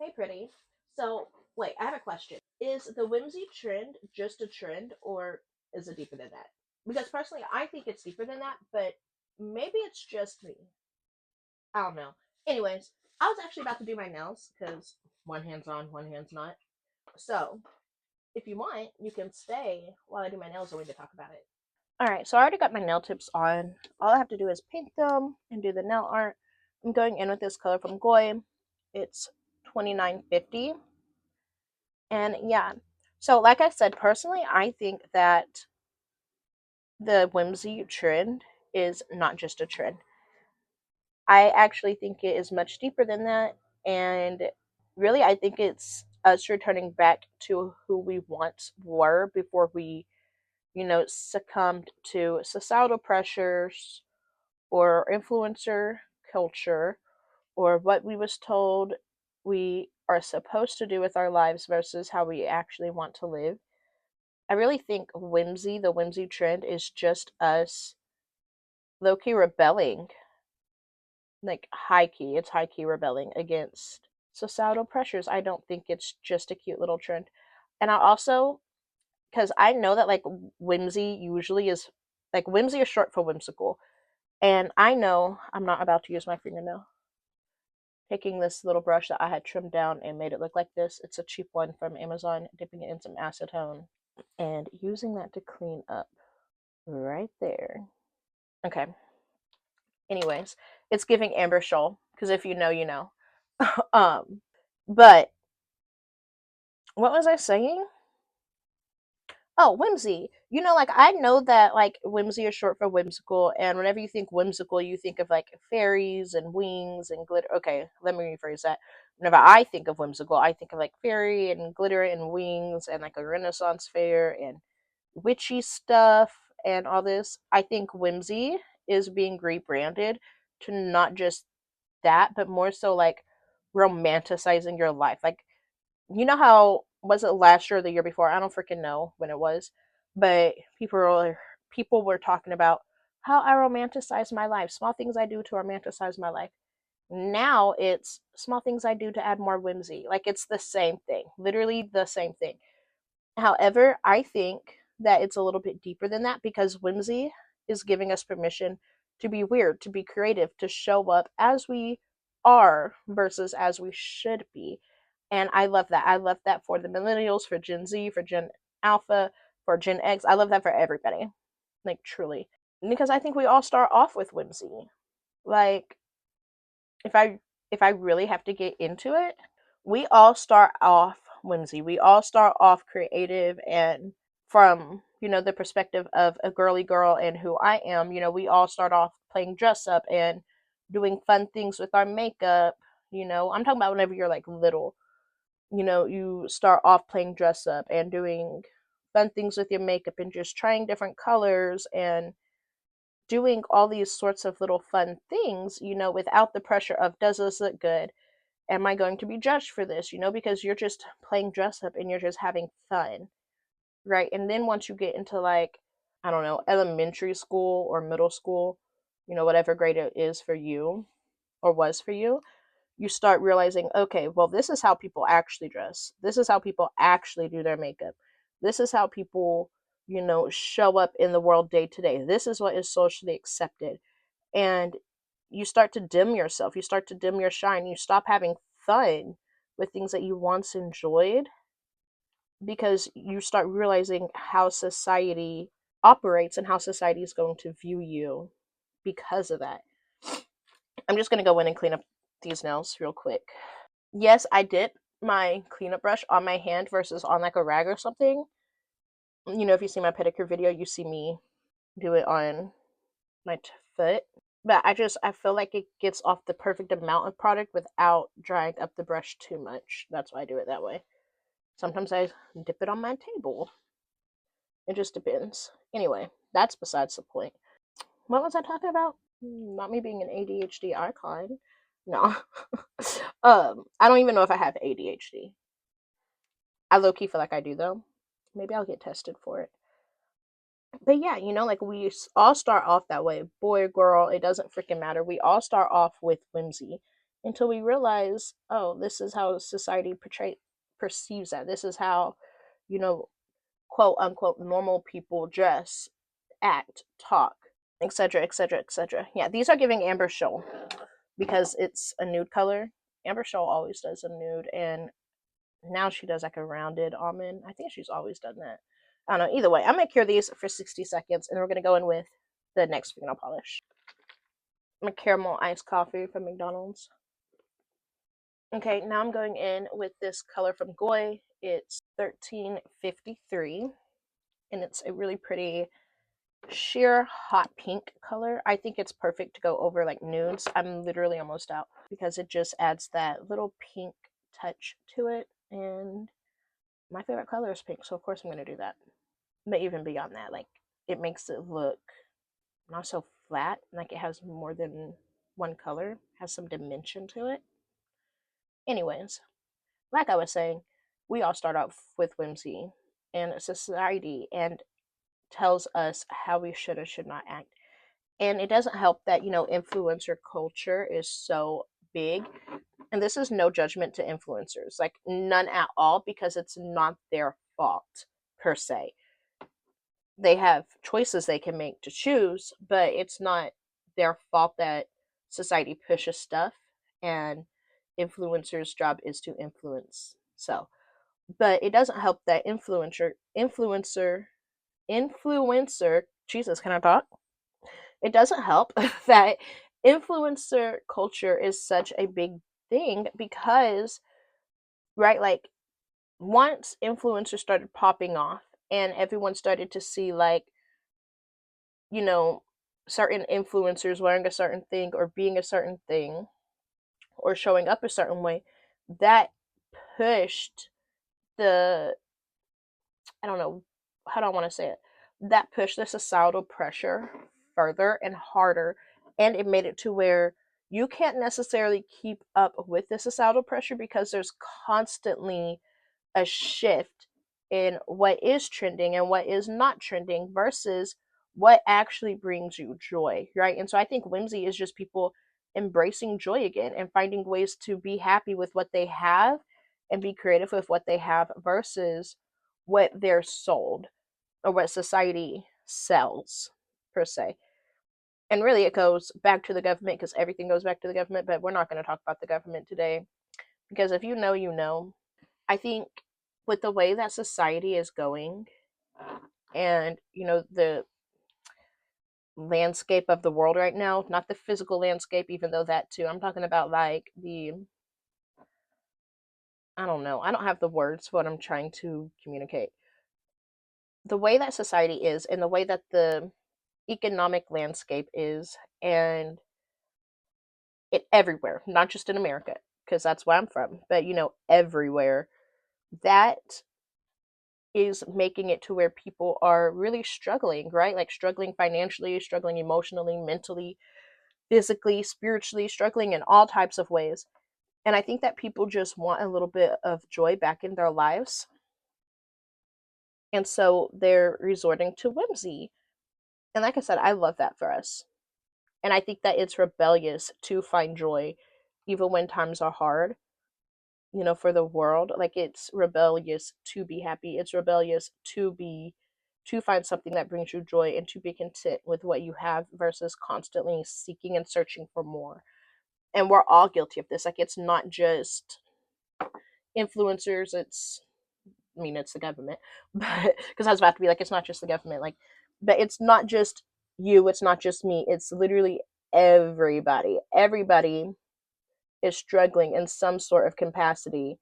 Hey, pretty. So, wait, I have a question. Is the whimsy trend just a trend, or is it deeper than that? Because personally, I think it's deeper than that, but maybe it's just me. I don't know. Anyways, I was actually about to do my nails because one hand's on, one hand's not. So, if you want, you can stay while I do my nails and we can talk about it. Alright, so I already got my nail tips on. All I have to do is paint them and do the nail art. I'm going in with this color from Goy. It's 2950. And yeah, so like I said, personally, I think that the whimsy trend is not just a trend. I actually think it is much deeper than that. And really, I think it's us returning back to who we once were before we, succumbed to societal pressures or influencer culture or what we was told we are supposed to do with our lives versus how we actually want to live. I really think the whimsy trend is just us low key rebelling. Like high key, it's high key rebelling against societal pressures. I don't think it's just a cute little trend. And I also, because I know that like whimsy usually is, like whimsy is short for whimsical. And I know I'm not about to use my fingernail. Taking this little brush that I had trimmed down and made it look like this. It's a cheap one from Amazon, dipping it in some acetone and using that to clean up right there. Okay. Anyways, it's giving Amber Shoal because if you know, you know. um, but what was I saying? Oh, whimsy. Like I know that like whimsy is short for whimsical, and whenever you think whimsical, you think of like fairies and wings and glitter. Okay, let me rephrase that. Whenever I think of whimsical, I think of like fairy and glitter and wings and like a Renaissance fair and witchy stuff and all this. I think whimsy is being rebranded to not just that, but more so like romanticizing your life. Like, how was it last year or the year before? I don't freaking know when it was, but people were talking about how I romanticize my life, small things I do to romanticize my life. Now it's small things I do to add more whimsy. Like it's the same thing, literally the same thing. However, I think that it's a little bit deeper than that because whimsy is giving us permission to be weird, to be creative, to show up as we are versus as we should be. And I love that. I love that for the millennials, for Gen Z, for Gen Alpha, for Gen X. I love that for everybody. Like truly. Because I think we all start off with whimsy. Like if I really have to get into it, we all start off whimsy. We all start off creative and from, the perspective of a girly girl and who I am, we all start off playing dress up and doing fun things with our makeup. I'm talking about whenever you're like little, you start off playing dress up and doing fun things with your makeup and just trying different colors and doing all these sorts of little fun things, without the pressure of does this look good? Am I going to be judged for this? Because you're just playing dress up and you're just having fun, right? And then once you get into like, I don't know, elementary school or middle school, whatever grade it is for you or was for you, you start realizing, okay, well, this is how people actually dress. This is how people actually do their makeup. This is how people, show up in the world day to day. This is what is socially accepted. And you start to dim yourself. You start to dim your shine. You stop having fun with things that you once enjoyed because you start realizing how society operates and how society is going to view you because of that. I'm just going to go in and clean up these nails real quick. Yes, I did my cleanup brush on my hand versus on like a rag or something. If you see my pedicure video, you see me do it on my foot. But I feel like it gets off the perfect amount of product without drying up the brush too much. That's why I do it that way. Sometimes I dip it on my table. It just depends. Anyway, that's besides the point. What was I talking about? Not me being an ADHD icon. No. I don't even know if I have ADHD. I low key feel like I do though. Maybe I'll get tested for it. But yeah, like we all start off that way. Boy or girl, it doesn't freaking matter. We all start off with whimsy. until we realize, oh, this is how society perceives that. This is how, you know, quote unquote normal people dress, act, talk, etc., etc., etc. Yeah, these are giving Amber Shoal because it's a nude color. Amber Shoal always does a nude, and now she does like a rounded almond. I think she's always done that. I don't know. Either way, I'm gonna cure these for 60 seconds, and we're gonna go in with the next fingernail polish. My caramel iced coffee from McDonald's. Okay, now I'm going in with this color from Goy. It's 1353, and it's a really pretty sheer hot pink color. I think it's perfect to go over like nudes. I'm literally almost out because it just adds that little pink touch to it, and my favorite color is pink, so of course I'm going to do that. But even beyond that, like, it makes it look not so flat, like it has more than one color, has some dimension to it. Anyways, like I was saying, we all start off with whimsy and society and tells us how we should or should not act. And it doesn't help that, influencer culture is so big. And this is no judgment to influencers, like none at all, because it's not their fault per se. They have choices they can make to choose, but it's not their fault that society pushes stuff and influencers' job is to influence. So, but it doesn't help that influencer, Jesus, can I talk? It doesn't help that influencer culture is such a big thing because, right, like once influencers started popping off and everyone started to see, like, you know, certain influencers wearing a certain thing or being a certain thing or showing up a certain way, that pushed the, I don't know, how do I want to say it? That pushed the societal pressure further and harder, and it made it to where you can't necessarily keep up with the societal pressure because there's constantly a shift in what is trending and what is not trending versus what actually brings you joy, right? And so I think whimsy is just people embracing joy again and finding ways to be happy with what they have and be creative with what they have versus what they're sold or what society sells per se. And really it goes back to the government because everything goes back to the government, but we're not going to talk about the government today because if you know, you know. I think with the way that society is going and, the landscape of the world right now, not the physical landscape, even though that too, I'm talking about like I don't know, I don't have the words for what I'm trying to communicate. The way that society is and the way that the economic landscape is, and it everywhere, not just in America, because that's where I'm from, but everywhere, that is making it to where people are really struggling, right? Like struggling financially, struggling emotionally, mentally, physically, spiritually, struggling in all types of ways. And I think that people just want a little bit of joy back in their lives. And so they're resorting to whimsy. And like I said, I love that for us. And I think that it's rebellious to find joy even when times are hard, for the world. Like it's rebellious to be happy. It's rebellious to find something that brings you joy and to be content with what you have versus constantly seeking and searching for more. And we're all guilty of this. Like it's not just influencers, it's the government. But because I was about to be like, it's not just the government, like, but it's not just you, it's not just me, it's literally everybody. Everybody is struggling in some sort of capacity,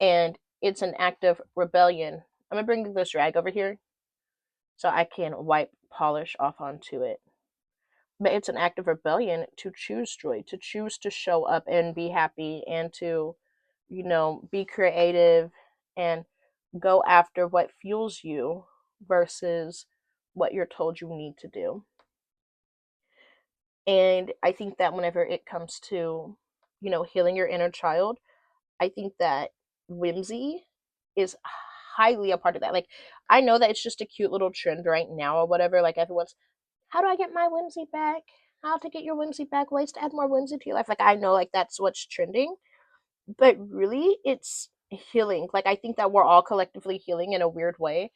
and it's an act of rebellion. I'm gonna bring this rag over here so I can wipe polish off onto it. But it's an act of rebellion to choose joy, to choose to show up and be happy and to, be creative and go after what fuels you versus what you're told you need to do. And I think that whenever it comes to, healing your inner child, I think that whimsy is highly a part of that. Like, I know that it's just a cute little trend right now or whatever. Like, everyone's, how do I get my whimsy back? how to get your whimsy back, ways to add more whimsy to your life. Like, I know, like, that's what's trending, but really, it's healing. Like, I think that we're all collectively healing in a weird way,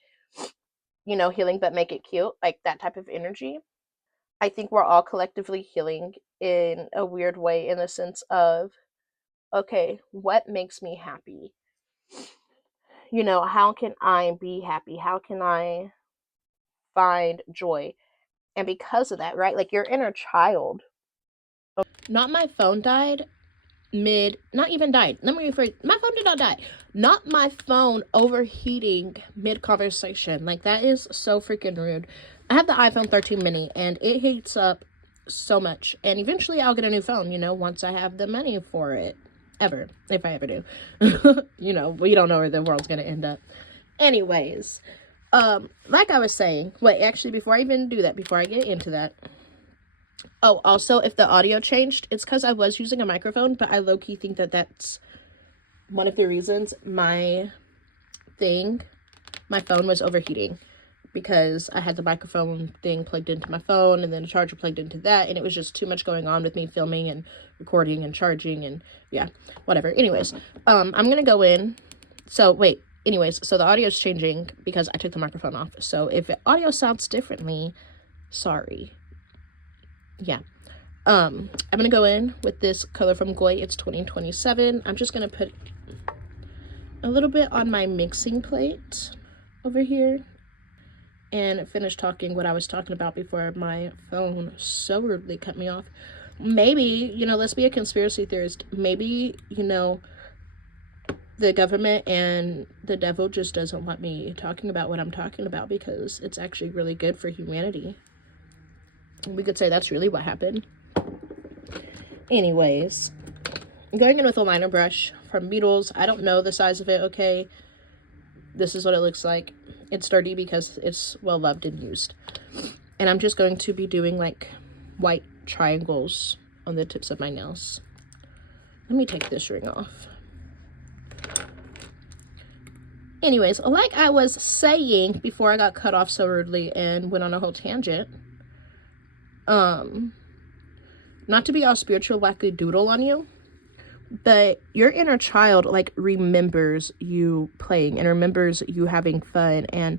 you know, healing but make it cute, like that type of energy. I think we're all collectively healing in a weird way, in the sense of, okay, what makes me happy? You know, how can I be happy? How can I find joy? And because of that, right? Like, your inner child. Not my phone died not even died. Let me rephrase. My phone did not die. Not my phone overheating mid conversation. Like, that is so freaking rude. I have the iPhone 13 mini and it heats up so much. And eventually I'll get a new phone, you know, once I have the money for it. Ever. If I ever do. You know, we don't know where the world's going to end up. Anyways, like I was saying, wait, actually, before I even do that, before I get into that, oh, also, if the audio changed, it's because I was using a microphone, but I low-key think that that's one of the reasons my phone was overheating, because I had the microphone thing plugged into my phone and then a charger plugged into that, and it was just too much going on with me filming and recording and charging and yeah, whatever. Anyways, I'm gonna go in. So wait, anyways, so the audio is changing because I took the microphone off. So if audio sounds differently, sorry. Yeah. I'm gonna go in with this color from Goy. It's 2027. I'm just gonna put a little bit on my mixing plate over here and finish talking what I was talking about before my phone so rudely cut me off. Maybe, you know, let's be a conspiracy theorist. Maybe, you know, the government and the devil just doesn't want me talking about what I'm talking about because it's actually really good for humanity. We could say that's really what happened. Anyways, I'm going in with a liner brush from Beetles. I don't know the size of it, okay? This is what it looks like. It's sturdy because it's well loved and used. And I'm just going to be doing like white triangles on the tips of my nails. Let me take this ring off. Anyways, like I was saying before I got cut off so rudely and went on a whole tangent, not to be all spiritual wacky doodle on you, but your inner child like remembers you playing and remembers you having fun and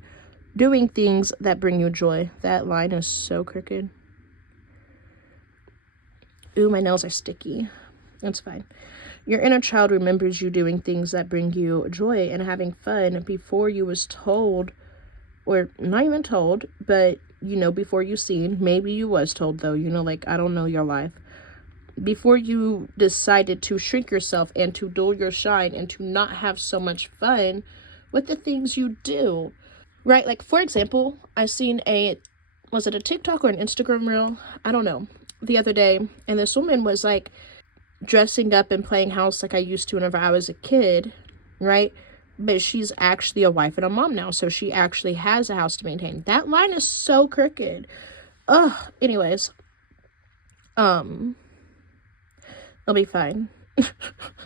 doing things that bring you joy. That line is so crooked. Ooh, my nails are sticky. That's fine. Your inner child remembers you doing things that bring you joy and having fun before you was told, or not even told, but, you know, before you seen. Maybe you was told, though, you know, like, I don't know your life. Before you decided to shrink yourself and to dull your shine and to not have so much fun with the things you do. Right? Like, for example, I seen was it a TikTok or an Instagram reel? I don't know. The other day, and this woman was like dressing up and playing house like I used to whenever I was a kid, right? But she's actually a wife and a mom now, so she actually has a house to maintain. That line is so crooked. Ugh. Anyways, it'll be fine.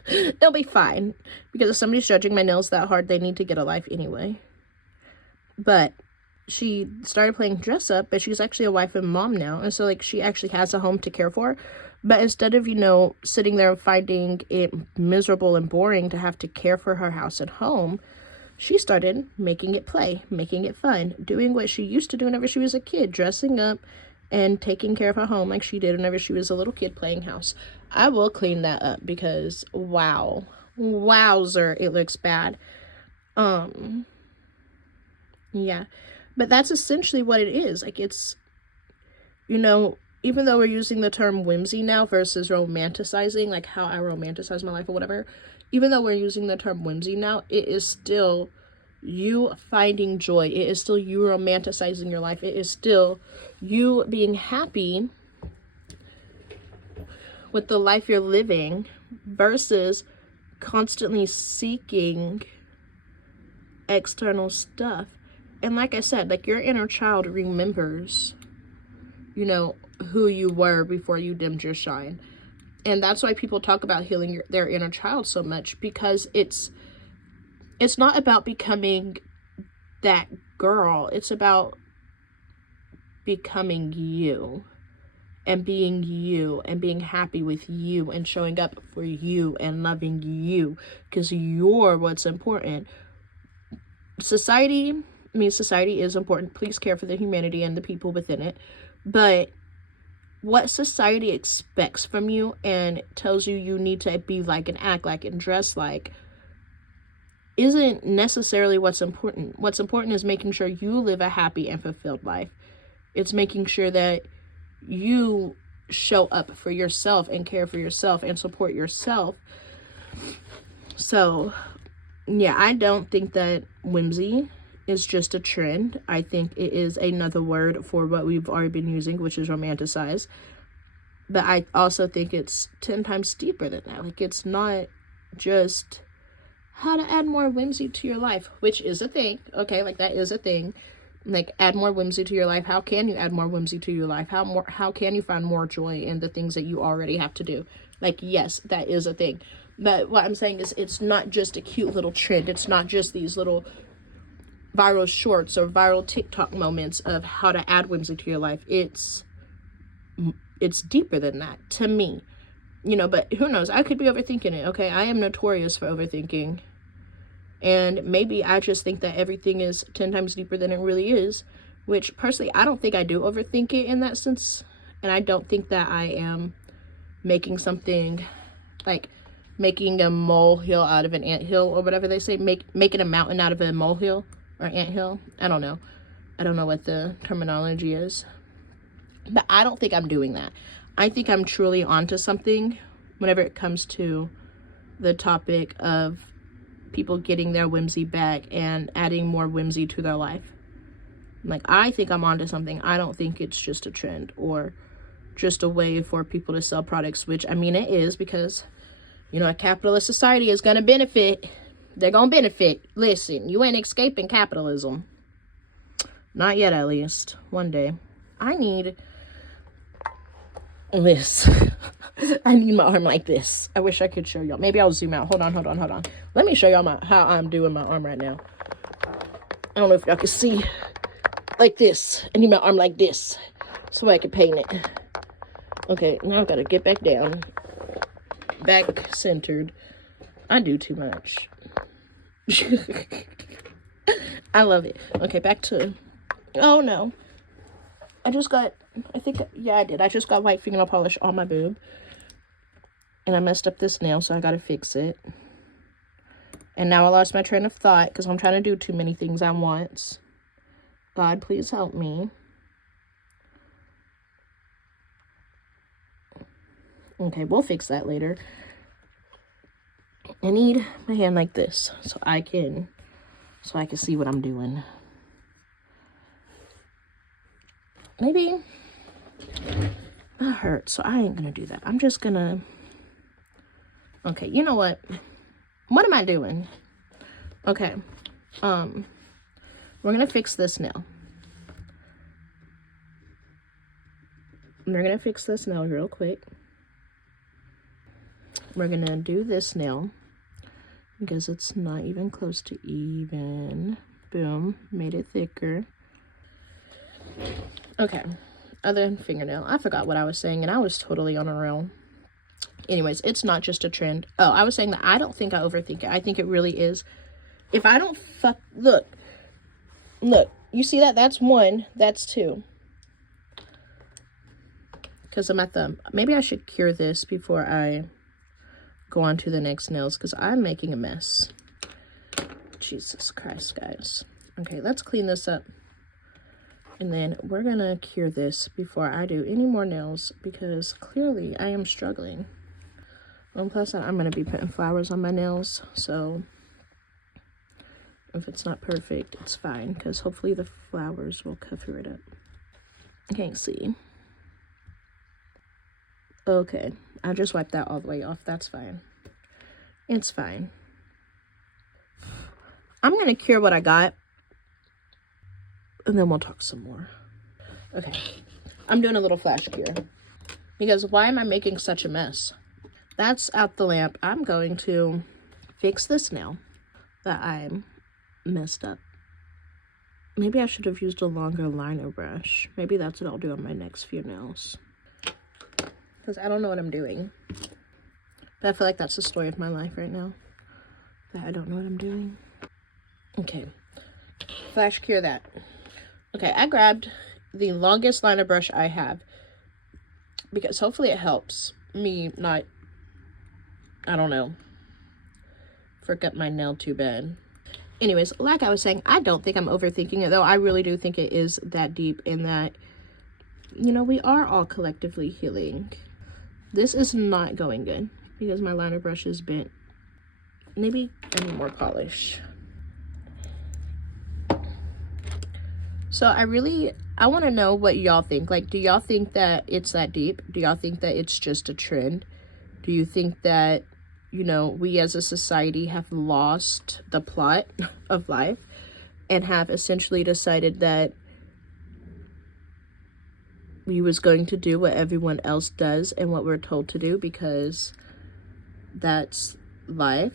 It'll be fine, because if somebody's judging my nails that hard, they need to get a life anyway. But she started playing dress up, but she's actually a wife and mom now, and so like she actually has a home to care for. But instead of, you know, sitting there finding it miserable and boring to have to care for her house and home, she started making it play, making it fun, doing what she used to do whenever she was a kid, dressing up and taking care of her home like she did whenever she was a little kid playing house. I will clean that up because, wow, wowzer, it looks bad. Yeah, but that's essentially what it is. Like, it's, you know, even though we're using the term whimsy now versus romanticizing, like how I romanticize my life or whatever, even though we're using the term whimsy now, it is still you finding joy. It is still you romanticizing your life. It is still you being happy with the life you're living versus constantly seeking external stuff. And like I said, like, your inner child remembers, you know, who you were before you dimmed your shine. And that's why people talk about healing their inner child so much, because it's not about becoming that girl. It's about becoming you. and being you and being happy with you and showing up for you and loving you, because you're what's important. Society is important. Please care for the humanity and the people within it. But what society expects from you and tells you you need to be like and act like and dress like isn't necessarily what's important. What's important is making sure you live a happy and fulfilled life. It's making sure that you show up for yourself and care for yourself and support yourself. So, yeah, I don't think that whimsy is just a trend. I think it is another word for what we've already been using, which is romanticize. But I also think it's 10 times deeper than that. Like, it's not just how to add more whimsy to your life, which is a thing. Okay, like, that is a thing. Like, add more whimsy to your life. How can you add more whimsy to your life? How can you find more joy in the things that you already have to do? Like, yes, that is a thing. But what I'm saying is, it's not just a cute little trend. It's not just these little viral shorts or viral TikTok moments of how to add whimsy to your life. It's deeper than that to me, you know. But who knows? I could be overthinking it. Okay, I am notorious for overthinking. And maybe I just think that everything is 10 times deeper than it really is, which personally, I don't think I do overthink it in that sense. And I don't think that I am making something, like making a molehill out of an anthill, or whatever they say, making a mountain out of a molehill or anthill. I don't know what the terminology is, but I don't think I'm doing that. I think I'm truly onto something whenever it comes to the topic of people getting their whimsy back and adding more whimsy to their life. Like, I think I'm onto something. I don't think it's just a trend or just a way for people to sell products, which, I mean, it is, because, you know, a capitalist society is going to benefit. They're going to benefit. Listen, you ain't escaping capitalism. Not yet, at least. One day. I need this. I need my arm like this. I wish I could show y'all. Maybe I'll zoom out. Hold on. Let me show y'all how I'm doing my arm right now. I don't know if y'all can see. Like this. I need my arm like this so I can paint it. Okay, now I've got to get back down. Back centered. I do too much. I love it. Okay, back to... Oh, no. I just got... I did. I just got white fingernail polish on my boob. And I messed up this nail, so I gotta fix it. And now I lost my train of thought because I'm trying to do too many things at once. God, please help me. Okay, we'll fix that later. I need my hand like this so I can see what I'm doing. Maybe that hurts, so I ain't gonna do that. I'm just gonna... Okay, you know what? What am I doing? Okay, we're gonna fix this nail. We're gonna fix this nail real quick. We're gonna do this nail because it's not even close to even. Boom, made it thicker. Okay, other fingernail. I forgot what I was saying, and I was totally on a roll. Anyways, it's not just a trend. Oh, I was saying that I don't think I overthink it. I think it really is. If I don't look, you see that? That's one, that's two. Because of my thumb. Maybe I should cure this before I go on to the next nails, because I'm making a mess. Jesus Christ, guys. Okay, let's clean this up. And then we're going to cure this before I do any more nails, because clearly I am struggling. And plus, I'm going to be putting flowers on my nails, so if it's not perfect, it's fine, because hopefully the flowers will cover it up. I can't see. Okay, I just wiped that all the way off. That's fine. It's fine. I'm going to cure what I got, and then we'll talk some more. Okay, I'm doing a little flash cure, because why am I making such a mess? That's out the lamp. I'm going to fix this nail that I messed up. Maybe I should have used a longer liner brush. Maybe that's what I'll do on my next few nails. because I don't know what I'm doing. But I feel like that's the story of my life right now, that I don't know what I'm doing. Okay, flash cure that. Okay, I grabbed the longest liner brush I have because hopefully it helps me not, I don't know, frick up my nail too bad. Anyways, like I was saying, I don't think I'm overthinking it, though. I really do think it is that deep, in that, you know, we are all collectively healing. This is not going good because my liner brush is bent. Maybe I need more polish. So I want to know what y'all think. Like, do y'all think that it's that deep? Do y'all think that it's just a trend? Do you think that, you know, we as a society have lost the plot of life and have essentially decided that we was going to do what everyone else does and what we're told to do because that's life?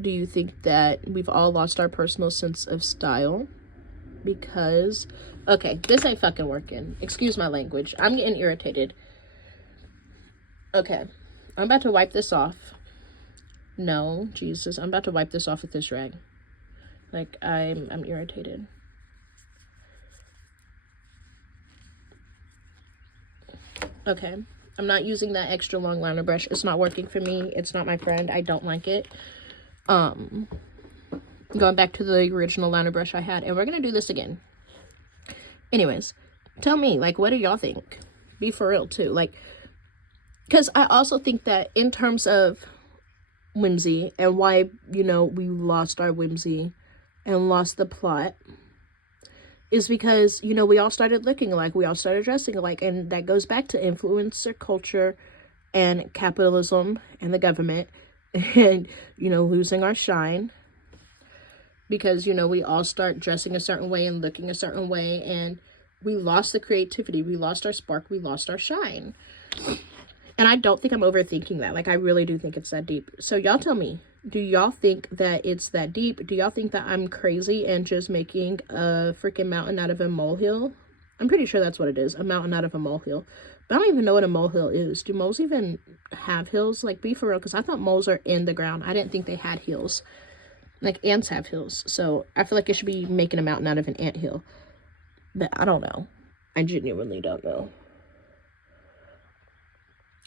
Do you think that we've all lost our personal sense of style? Because, okay, this ain't fucking working. Excuse my language. I'm getting irritated. Okay, I'm about to wipe this off. No, Jesus, I'm about to wipe this off with this rag. Like, I'm irritated. Okay, I'm not using that extra long liner brush. It's not working for me. It's not my friend. I don't like it. Going back to the original liner brush I had, and we're gonna do this again. Anyways, tell me, like, what do y'all think? Be for real too, like, because I also think that in terms of whimsy and why, you know, we lost our whimsy and lost the plot is because, you know, we all started looking alike, we all started dressing alike, and that goes back to influencer culture and capitalism and the government and, you know, losing our shine because, you know, we all start dressing a certain way and looking a certain way, and we lost the creativity, we lost our spark, we lost our shine. And I don't think I'm overthinking that. Like, I really do think it's that deep. So y'all tell me, do y'all think that it's that deep? Do y'all think that I'm crazy and just making a freaking mountain out of a molehill? I'm pretty sure that's what it is, a mountain out of a molehill. But I don't even know what a molehill is. Do moles even have hills? Like, be for real, because I thought moles are in the ground. I didn't think they had hills. Like, ants have hills. So I feel like it should be making a mountain out of an anthill. But I don't know. I genuinely don't know.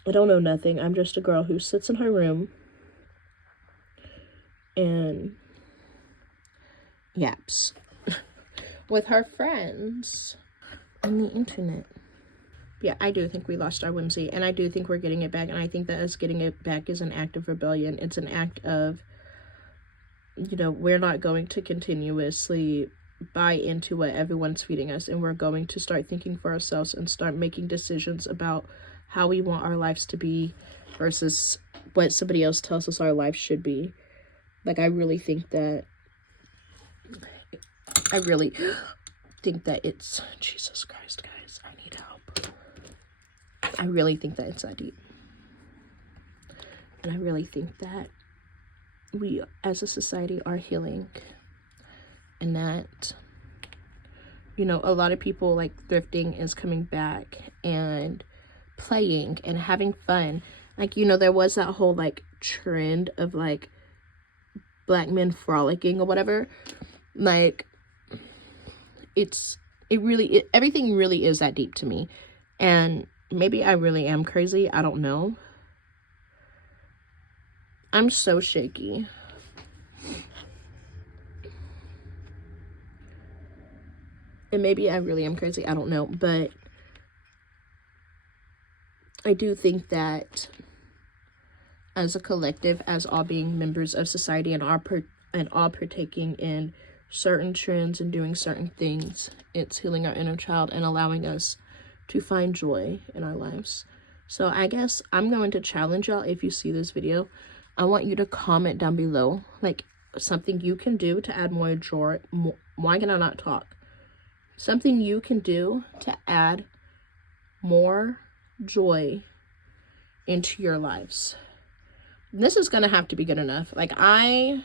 I don't know nothing. I'm just a girl who sits in her room and yaps with her friends on the internet. Yeah, I do think we lost our whimsy, and I do think we're getting it back, and I think that us getting it back is an act of rebellion. It's an act of, you know, we're not going to continuously buy into what everyone's feeding us, and we're going to start thinking for ourselves and start making decisions about how we want our lives to be versus what somebody else tells us our life should be. Like, I really think that it's, Jesus Christ, guys, I need help. I really think that it's that deep. And I really think that we as a society are healing, and that, you know, a lot of people, like, thrifting is coming back and playing and having fun. Like, you know, there was that whole, like, trend of, like, black men frolicking or whatever. Like, everything really is that deep to me. And maybe I really am crazy. I don't know. I'm so shaky. And maybe I really am crazy. I don't know. But I do think that as a collective, as all being members of society and all partaking in certain trends and doing certain things, it's healing our inner child and allowing us to find joy in our lives. So I guess I'm going to challenge y'all, if you see this video, I want you to comment down below, like, something you can do to add more joy. Why can I not talk? Something you can do to add more joy into your lives. This is gonna have to be good enough. Like, I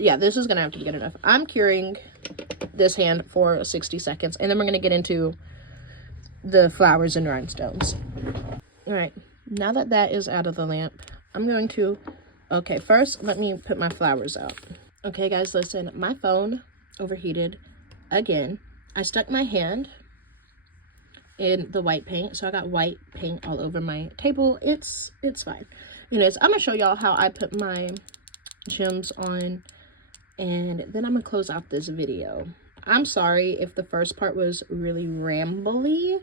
yeah, this is gonna have to be good enough. I'm curing this hand for 60 seconds, and then we're gonna get into the flowers and rhinestones. All right, now that that is out of the lamp, I'm going to, okay, first let me put my flowers out. Okay guys, listen, my phone overheated again. I stuck my hand in the white paint, so I got white paint all over my table. It's fine. Anyways, I'm gonna show y'all how I put my gems on, and then I'm gonna close out this video. I'm sorry if the first part was really rambly.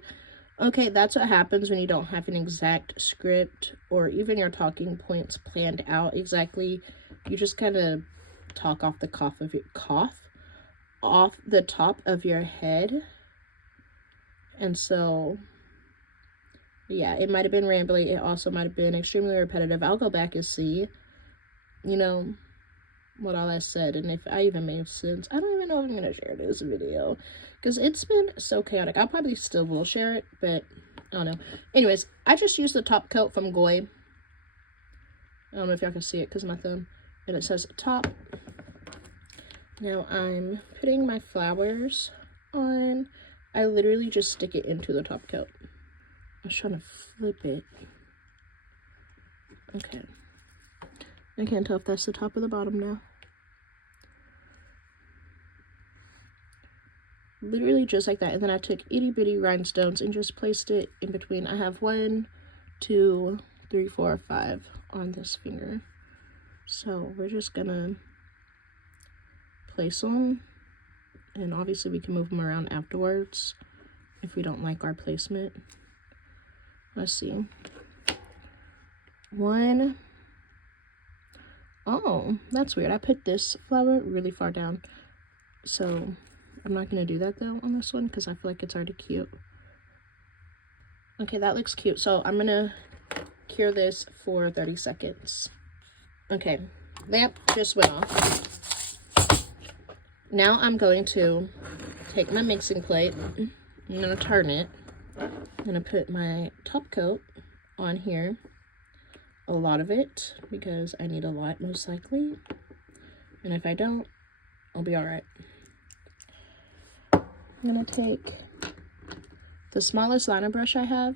Okay, that's what happens when you don't have an exact script or even your talking points planned out exactly. You just kind of talk off the off the top of your head. And so, yeah, it might have been rambly. It also might have been extremely repetitive. I'll go back and see, you know, what all I said and if I even made sense. I don't even know if I'm going to share this video because it's been so chaotic. I'll probably still will share it, but I don't know. Anyways, I just used the top coat from Goy. I don't know if y'all can see it because of my thumb. And it says top. Now I'm putting my flowers on. I literally just stick it into the top coat. I was trying to flip it. Okay. I can't tell if that's the top or the bottom now. Literally just like that. And then I took itty bitty rhinestones and just placed it in between. I have 1, 2, 3, 4, 5 on this finger. So we're just gonna place them. And obviously we can move them around afterwards if we don't like our placement. Let's see. 1. Oh, that's weird. I put this flower really far down. So I'm not going to do that though on this one because I feel like it's already cute. Okay, that looks cute. So I'm going to cure this for 30 seconds. Okay, lamp just went off. Now I'm going to take my mixing plate. I'm going to turn it. I'm going to put my top coat on here. A lot of it because I need a lot most likely. And if I don't, I'll be alright. I'm going to take the smallest liner brush I have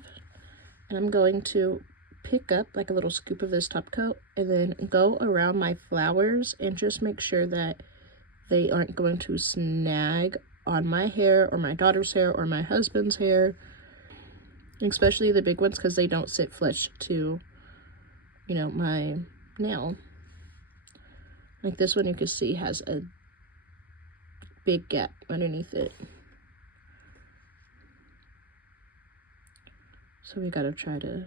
and I'm going to pick up like a little scoop of this top coat and then go around my flowers and just make sure that they aren't going to snag on my hair or my daughter's hair or my husband's hair, especially the big ones because they don't sit flush to, you know, my nail. Like this one you can see has a big gap underneath it. So we gotta try to,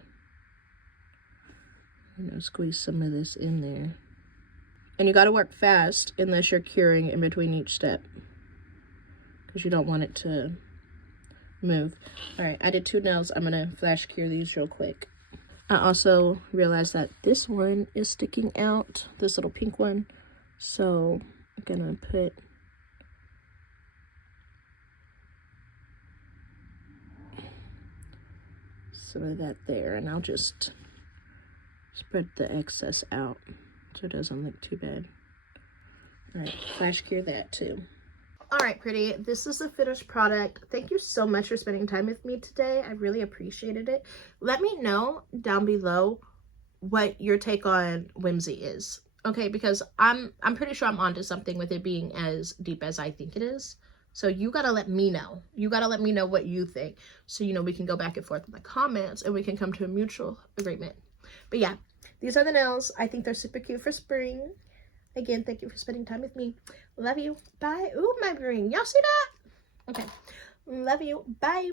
you know, squeeze some of this in there. And you got to work fast unless you're curing in between each step because you don't want it to move. All right, I did 2 nails. I'm going to flash cure these real quick. I also realized that this one is sticking out, this little pink one. So I'm going to put some of that there and I'll just spread the excess out so it doesn't look too bad. All right, flash cure that too. All right, pretty, this is the finished product. Thank you so much for spending time with me today. I really appreciated it. Let me know down below what your take on whimsy is, okay? Because I'm pretty sure I'm onto something with it being as deep as I think it is. So you gotta let me know. You gotta let me know what you think. So, you know, we can go back and forth in the comments and we can come to a mutual agreement. But yeah, these are the nails. I think they're super cute for spring. Again, thank you for spending time with me. Love you. Bye. Ooh, my ring. Y'all see that? Okay. Love you. Bye.